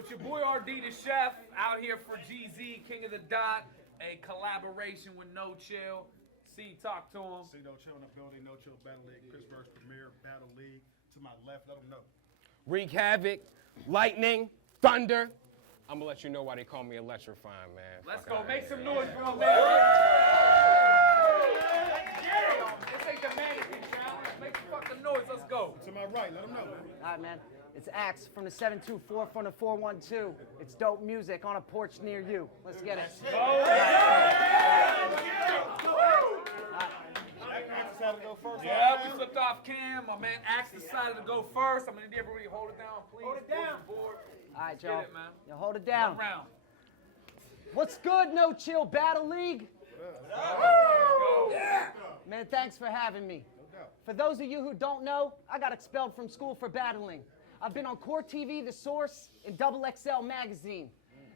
it's your boy RD the Chef out here for GZ, King of the Dot, a collaboration with No Chill. C, talk to him. See No Chill in the building, No Chill Battle League, Pittsburgh's premier Battle League. To my left, let them know. Reek, Havik, Lightning, Thunder. I'm gonna let you know why they call me electrifying, man. Let's Fuck go, outta make here, some man. noise for him, man. This ain't the mannequin challenge. Make some fucking noise, let's go. To my right, let them know. All right, man. It's Axe from the 724 from the 412. It's dope music on a porch near you. Let's get it. Axe decided to go first. Yeah, we flipped off cam. My man Axe decided to go first. I'm gonna need everybody to hold it down, please. Hold it down. All right, Get y'all. it, man. You hold it down. One round. What's good, No Chill Battle League? Yeah. Man, thanks for having me. For those of you who don't know, I got expelled from school for battling. I've been on KOTD, The Source, and XXL Magazine.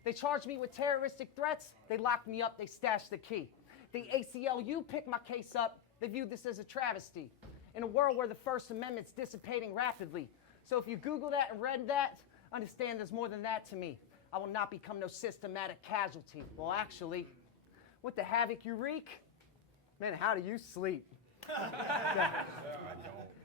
They charged me with terroristic threats. They locked me up. They stashed the key. The ACLU picked my case up. They viewed this as a travesty. In a world where the First Amendment's dissipating rapidly. So if you Google that and read that, understand there's more than that to me. I will not become no systematic casualty. Well, actually, with the Havik you Reek, man, how do you sleep?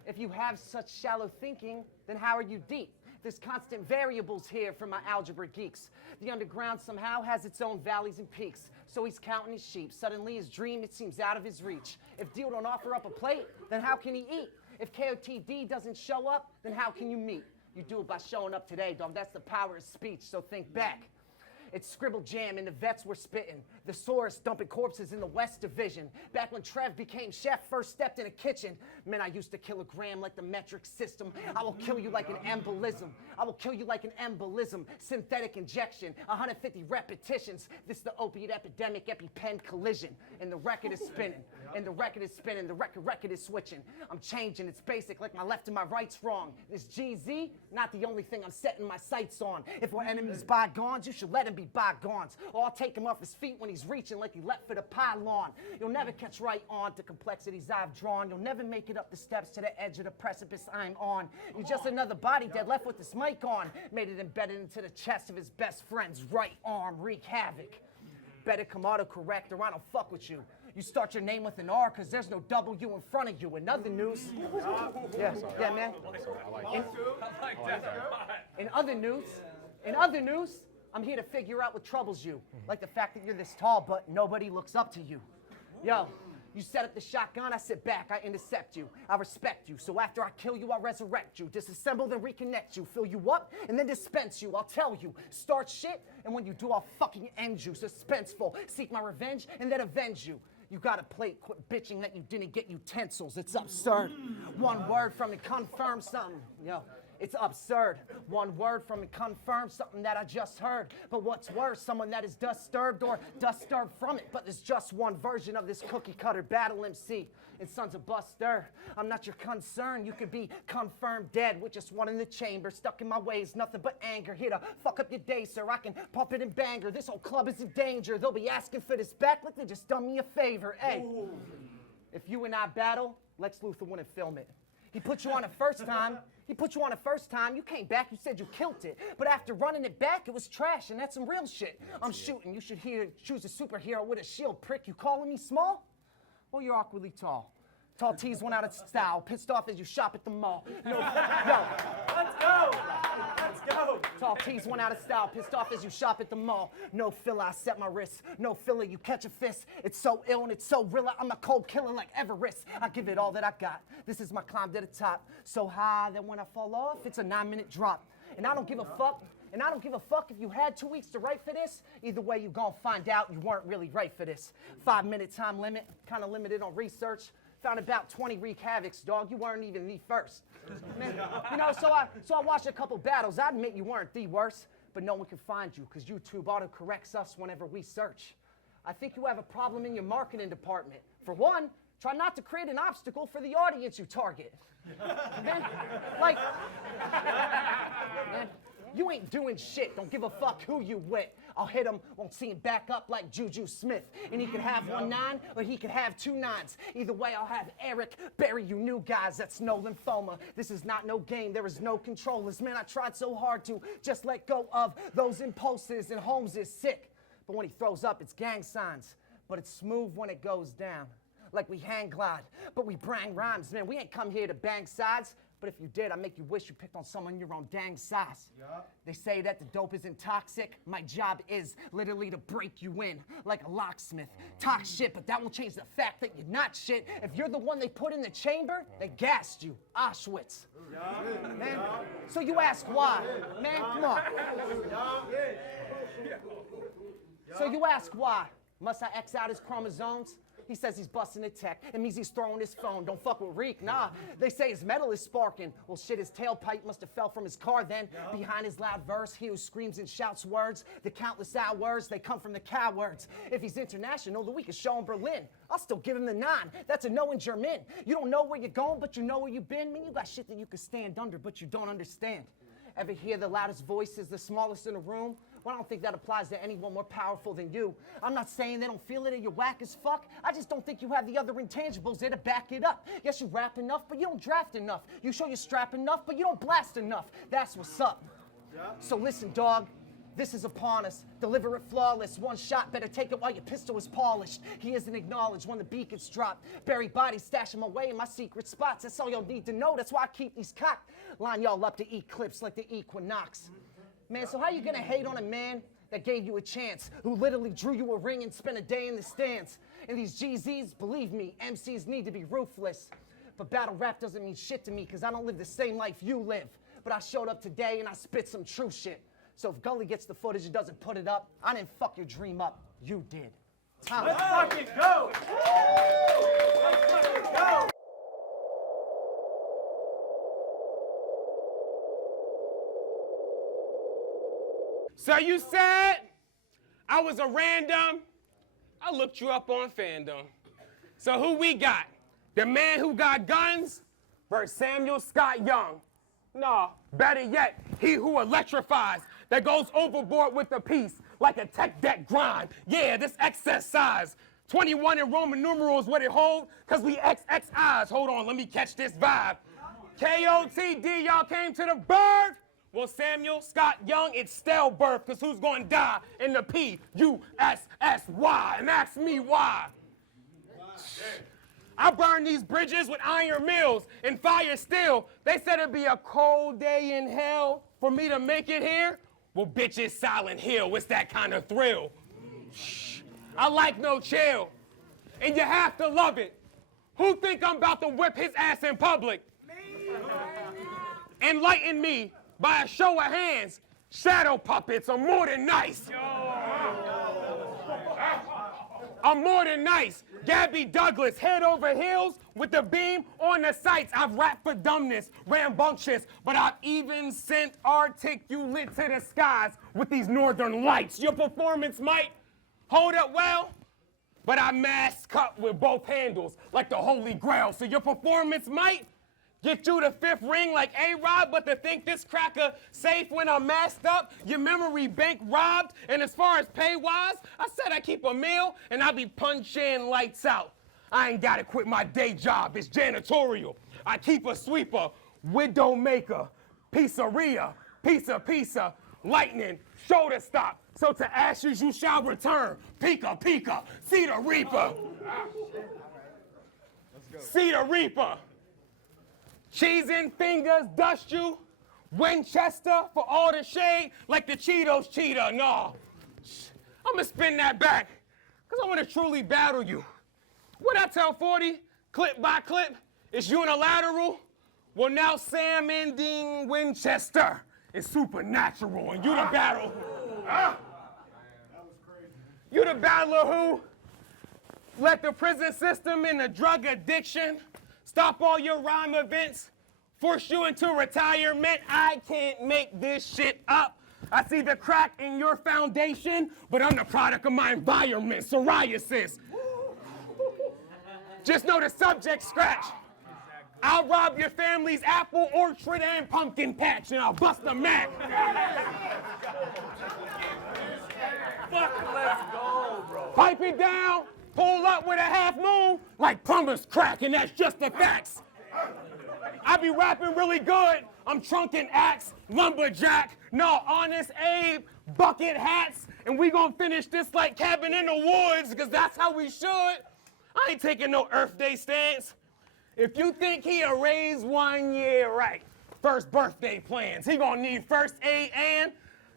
If you have such shallow thinking, then how are you deep? There's constant variables here for my algebra geeks. The underground somehow has its own valleys and peaks. So he's counting his sheep. Suddenly his dream, it seems out of his reach. If Deal don't offer up a plate, then how can he eat? If KOTD doesn't show up, then how can you meet? You do it by showing up today, dog. That's the power of speech, so think back. It's scribble jam and the vets were spitting. The Source dumping corpses in the West Division. Back when Trev became chef, first stepped in a kitchen. Man, I used to kill a gram like the metric system. I will kill you like an embolism. I will kill you like an embolism. Synthetic injection, 150 repetitions. This is the opiate epidemic, EpiPen collision. And the record is spinning. And the record is spinning. The record is switching. I'm changing. It's basic like my left and my right's wrong. This GZ, not the only thing I'm setting my sights on. If we're enemies bygones, you should let him be bygones. Or I'll take him off his feet when he's reaching like he left for the pylon. You'll never catch right on to complexities I've drawn. You'll never make it up the steps to the edge of the precipice I'm on. You're just another body dead left with this mic on. Made it embedded into the chest of his best friend's right arm. Wreak havoc. Better come autocorrect or I don't fuck with you. You start your name with an R because there's no W in front of you. In other news, yeah, man. In other news, I'm here to figure out what troubles you. Like the fact that you're this tall, but nobody looks up to you. Yo, you set up the shotgun, I sit back, I intercept you. I respect you, so after I kill you, I'll resurrect you. Disassemble, then reconnect you. Fill you up, and then dispense you. I'll tell you, start shit, and when you do, I'll fucking end you. Suspenseful, seek my revenge, and then avenge you. You got a plate, quit bitching that you didn't get utensils. It's absurd. One word from it confirms something. Yo, it's absurd. One word from it confirms something that I just heard. But what's worse, someone that is dust disturbed or dust disturbed from it. But there's just one version of this cookie cutter battle MC. And Sons of Buster, I'm not your concern. You could be confirmed dead with just one in the chamber. Stuck in my ways, nothing but anger. Here to fuck up your day, sir. I can pump it and bang her. This whole club is in danger. They'll be asking for this back like they just done me a favor. Hey, if you and I battle, Lex Luthor wouldn't film it. He put you on the first time. You came back, you said you killed it. But after running it back, it was trash, and that's some real shit. I'm shooting. You should choose a superhero with a shield, prick. You calling me small? Well, you're awkwardly tall. Tall tees went out of style, pissed off as you shop at the mall. No. Let's go! Tall tees went out of style, pissed off as you shop at the mall. No filler, I set my wrist. No filler, you catch a fist. It's so ill and it's so real, I'm a cold killer like Everest. I give it all that I got. This is my climb to the top. So high that when I fall off, it's a 9-minute drop. And I don't give a fuck. And I don't give a fuck if you had 2 weeks to write for this. Either way, you gon' find out you weren't really right for this. 5-minute time limit, kinda limited on research. Found about 20 Reek Haviks, dog. You weren't even the first. Man, you know, so I watched a couple battles. I admit you weren't the worst, but no one can find you because YouTube autocorrects us whenever we search. I think you have a problem in your marketing department. For one, try not to create an obstacle for the audience you target. Man, like, You ain't doing shit, don't give a fuck who you with. I'll hit him, won't see him back up like Juju Smith. And he could have 1 9 or he could have 2 9s. Either way, I'll have Eric bury you new guys. That's no lymphoma. This is not no game, there is no controllers. Man, I tried so hard to just let go of those impulses, and Holmes is sick. But when he throws up, it's gang signs. But it's smooth when it goes down. Like we hang glide, but we brang rhymes. Man, we ain't come here to bang sides. But if you did, I'd make you wish you picked on someone your own dang size. They say that the dope isn't toxic. My job is literally to break you in like a locksmith. Talk shit, but that won't change the fact that you're not shit. If you're the one they put in the chamber, they gassed you. Auschwitz. Man, so you ask why. Man, come on. So you ask why. Must I X out his chromosomes? He says he's busting a tech. It means he's throwing his phone. Don't fuck with Reek, nah. They say his metal is sparking. Well, shit, his tailpipe must have fell from his car then. Behind his loud verse, he who screams and shouts words. The countless hours, they come from the cowards. If he's international, then we can show him Berlin. I'll still give him the 9. That's a no in German. You don't know where you're going, but you know where you've been. Man, you got shit that you could stand under, but you don't understand. Ever hear the loudest voice is the smallest in the room? Well, I don't think that applies to anyone more powerful than you. I'm not saying they don't feel it or you're whack as fuck. I just don't think you have the other intangibles there to back it up. Yes, you rap enough, but you don't draft enough. You show your strap enough, but you don't blast enough. That's what's up. So listen, dog. This is upon us. Deliver it flawless. One shot, better take it while your pistol is polished. He isn't acknowledged when the beat gets dropped. Buried bodies, stash them away in my secret spots. That's all y'all need to know. That's why I keep these cocked. Line y'all up to eat clips like the equinox. Man, so how you gonna hate on a man that gave you a chance, who literally drew you a ring and spent a day in the stands? And these GZs, believe me, MCs need to be ruthless. But battle rap doesn't mean shit to me, cause I don't live the same life you live. But I showed up today and I spit some true shit. So if Gully gets the footage and doesn't put it up, I didn't fuck your dream up, you did. Time. Let's fucking go! Let's fucking go! So you said I was a random. I looked you up on fandom. So who we got? The man who got guns versus Samuel Scott Young. No, better yet, he who electrifies, that goes overboard with the piece like a tech deck grind. Yeah, this excess size. 21 in Roman numerals, what it hold? Cause we XXIs. Hold on, let me catch this vibe. KOTD, y'all came to the bird. Well, Samuel Scott Young, it's still birth, cause who's gonna die in the P-U-S-S-Y? And ask me why. I burn these bridges with iron mills and fire steel. They said it'd be a cold day in hell for me to make it here. Well, bitch, it's Silent Hill. It's that kind of thrill. I like no chill, and you have to love it. Who think I'm about to whip his ass in public? Me. Enlighten me by a show of hands. Shadow puppets are more than nice. I'm more than nice. Gabby Douglas, head over heels with the beam on the sights. I've rapped for dumbness, rambunctious, but I've even sent articulate to the skies with these northern lights. Your performance might hold up well, but I mask cut with both handles like the Holy Grail. So your performance might get you the 5th ring like A-Rod, but to think this cracker safe when I'm masked up, your memory bank robbed. And as far as pay-wise, I said I keep a meal and I be punching lights out. I ain't gotta quit my day job, it's janitorial. I keep a sweeper, widow maker, pizzeria, pizza, lightning, shoulder stop. So to ashes you shall return. Pika, see the reaper. See the reaper. Cheese and fingers dust you. Winchester for all the shade like the Cheetos cheetah. No, I'ma spin that back because I want to truly battle you. What I tell 40, clip by clip, it's unilateral. Well, now Sam ending Winchester is supernatural and you the battle. You the battler who let the prison system and the drug addiction stop all your rhyme events, force you into retirement. I can't make this shit up. I see the crack in your foundation, but I'm the product of my environment, psoriasis. Just know the subject scratch. I'll rob your family's apple orchard and pumpkin patch, and I'll bust a Mac. Fucking let's go, bro. Pipe it down, pull up with a half moon, like plumber's crack, and that's just the facts. I be rapping really good. I'm trunking axe, lumberjack, no, honest Abe, bucket hats, and we gonna finish this like Cabin in the Woods, because that's how we should. I ain't taking no Earth Day stance. If you think he'll raise 1 year right, first birthday plans, he gonna need first aid and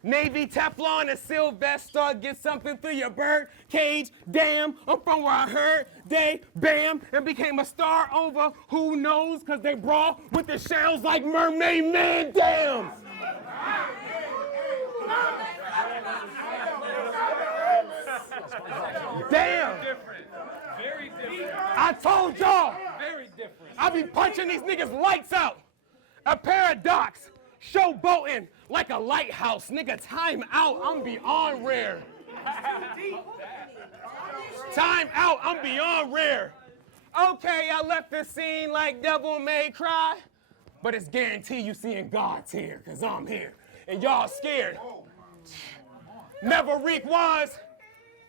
Navy Teflon and Sylvester, get something through your bird cage. Damn, I'm from where I heard they bam and became a star over who knows, cause they brawl with the shells like Mermaid Man. Damn. Damn. Different. Very different. I told y'all. Very different. I be punching these niggas lights out. A paradox. Showboating like a lighthouse. Nigga, time out. I'm beyond rare. Time out. I'm beyond rare. Okay, I left the scene like Devil May Cry, but it's guaranteed you seeing God's here, cause I'm here. And y'all scared. Never Reek was.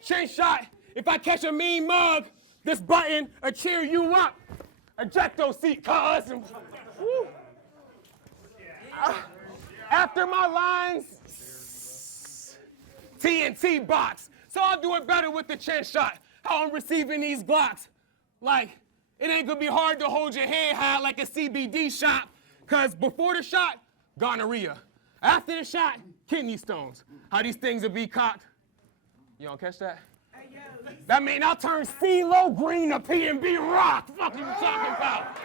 Chin shot. If I catch a mean mug, this button will cheer you up. Ejecto seat, cuz. Woo. After my lines, TNT box. So I'll do it better with the chin shot. How I'm receiving these Glocks. Like, it ain't gonna be hard to hold your head high like a CBD shot, cause before the shot, gonorrhea. After the shot, kidney stones. How these things will be cocked. You don't catch that? That mean I'll turn CeeLo Green to P&B Rock. Fuck you talking about?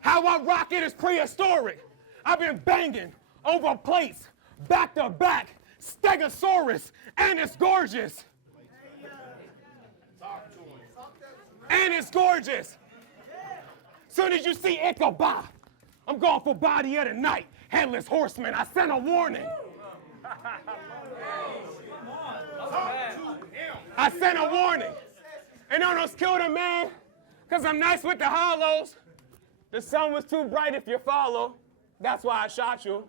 How I rock it is prehistoric. I've been banging over plates, back to back, Stegosaurus, and it's gorgeous. And it's gorgeous. Soon as you see Ichabod, I'm going for body of the night. Headless horseman, I sent a warning. I sent a warning. And almost killed a man, because I'm nice with the hollows. The sun was too bright if you follow. That's why I shot you.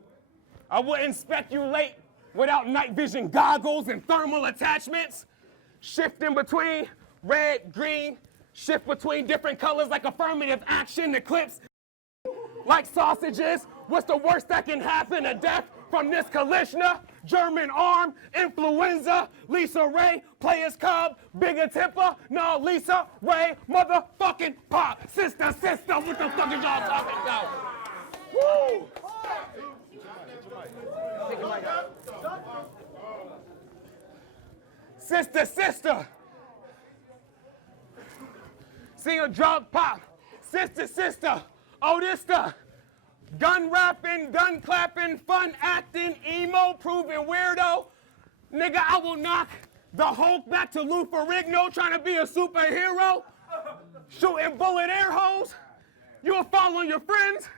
I wouldn't speculate without night vision goggles and thermal attachments. Shifting between red, green, shift between different colors like affirmative action eclipse. Like sausages, what's the worst that can happen? A death from this Kalishna, German arm, influenza, Lisa Ray, Players Cub, bigger tipper, no Lisa Ray, motherfucking pop, sister, what the fuck is y'all talking about? Woo! Sister, see a drug pop, sister, oh this the gun rapping, gun clapping, fun acting, emo proving weirdo. Nigga, I will knock the Hulk back to Lou Ferrigno trying to be a superhero. Shooting bullet air holes. You will follow your friends.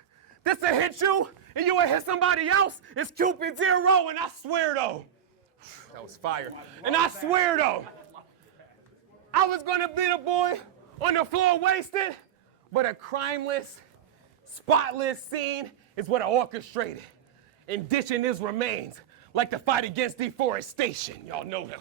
This will hit you, and you will hit somebody else. It's Cupid Zero, and I swear though. That was fire. And I swear though, I was gonna be the boy on the floor wasted, but a crimeless, spotless scene is what I orchestrated. And ditching his remains like the fight against deforestation. Y'all know that.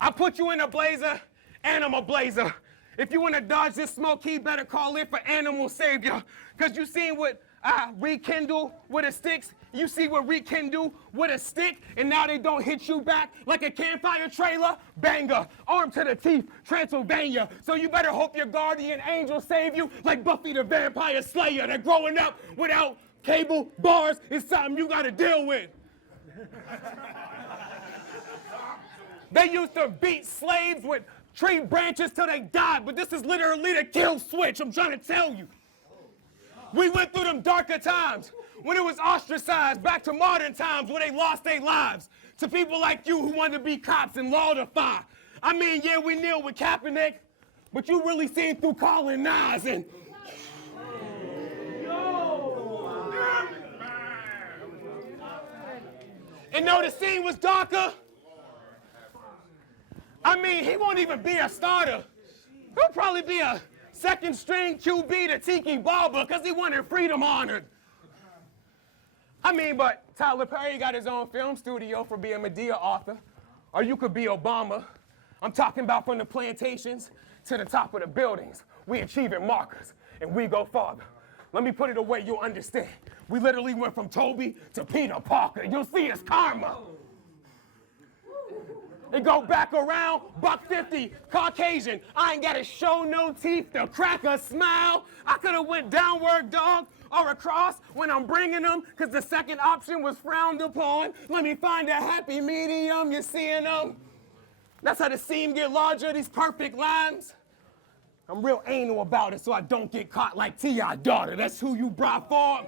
I put you in a blazer, and I'm a blazer. If you want to dodge this smoke, he better call in for animal savior. Cause you seen what I rekindle with a sticks. You see what rekindle with a stick, and now they don't hit you back like a campfire trailer. Banger, arm to the teeth, Transylvania. So you better hope your guardian angel save you like Buffy the Vampire Slayer. That growing up without cable bars is something you gotta deal with. They used to beat slaves with tree branches till they died, but this is literally the kill switch, I'm trying to tell you. We went through them darker times when it was ostracized, back to modern times when they lost their lives to people like you who wanted to be cops and law defy. I mean, yeah, we kneel with Kaepernick, but you really seen through Colin Nas and... And though the scene was darker, I mean, he won't even be a starter. He'll probably be a second string QB to Tiki Barber because he wanted freedom honored. I mean, but Tyler Perry got his own film studio for being a Medea author. Or you could be Obama. I'm talking about from the plantations to the top of the buildings. We achieving markers, and we go farther. Let me put it away you'll understand. We literally went from Toby to Peter Parker. You'll see it's karma. And go back around, $150, Caucasian. I ain't gotta show no teeth to crack a smile. I could've went downward dog or across when I'm bringing them, cause the second option was frowned upon. Let me find a happy medium, you seeing them? That's how the seam get larger, these perfect lines. I'm real anal about it so I don't get caught like T.I. daughter. That's who you brought for.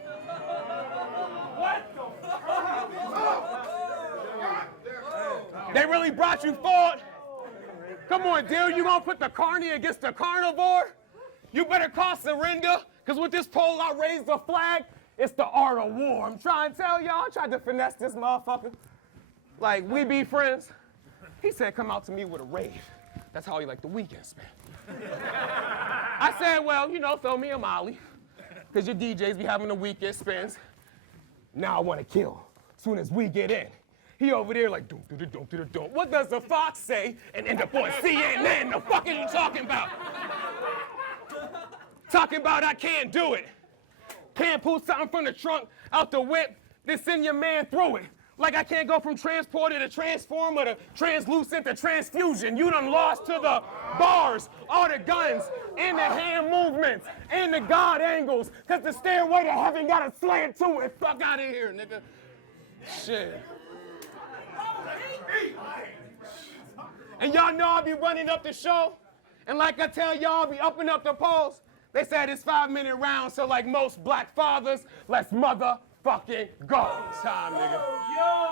What the fuck? They really brought you forward? Come on, dude, you gonna put the carny against the carnivore? You better call surrender, because with this pole I raise the flag, it's the art of war. I'm trying to tell y'all, I tried to finesse this motherfucker. Like, we be friends. He said, come out to me with a rave. That's how he like the weekend spent. I said, well, you know, throw me a molly, because your DJs be having the weekend spins. Now I want to kill, soon as we get in. He over there like, doom, doom, doom, doom, doom. What does the Fox say and end up on CNN? The fuck are you talking about? Talking about I can't do it. Can't pull something from the trunk out the whip, then send your man through it. Like I can't go from transporter to transformer to translucent to transfusion. You done lost to the bars, all the guns, and the hand movements, and the God angles, cause the stairway to heaven got a slant to it. Fuck out of here, nigga. Shit. And y'all know I be running up the show, and like I tell y'all, I be upping up the polls. They said it's 5-minute rounds, so like most black fathers, let's motherfucking go. Time, nigga. Yo!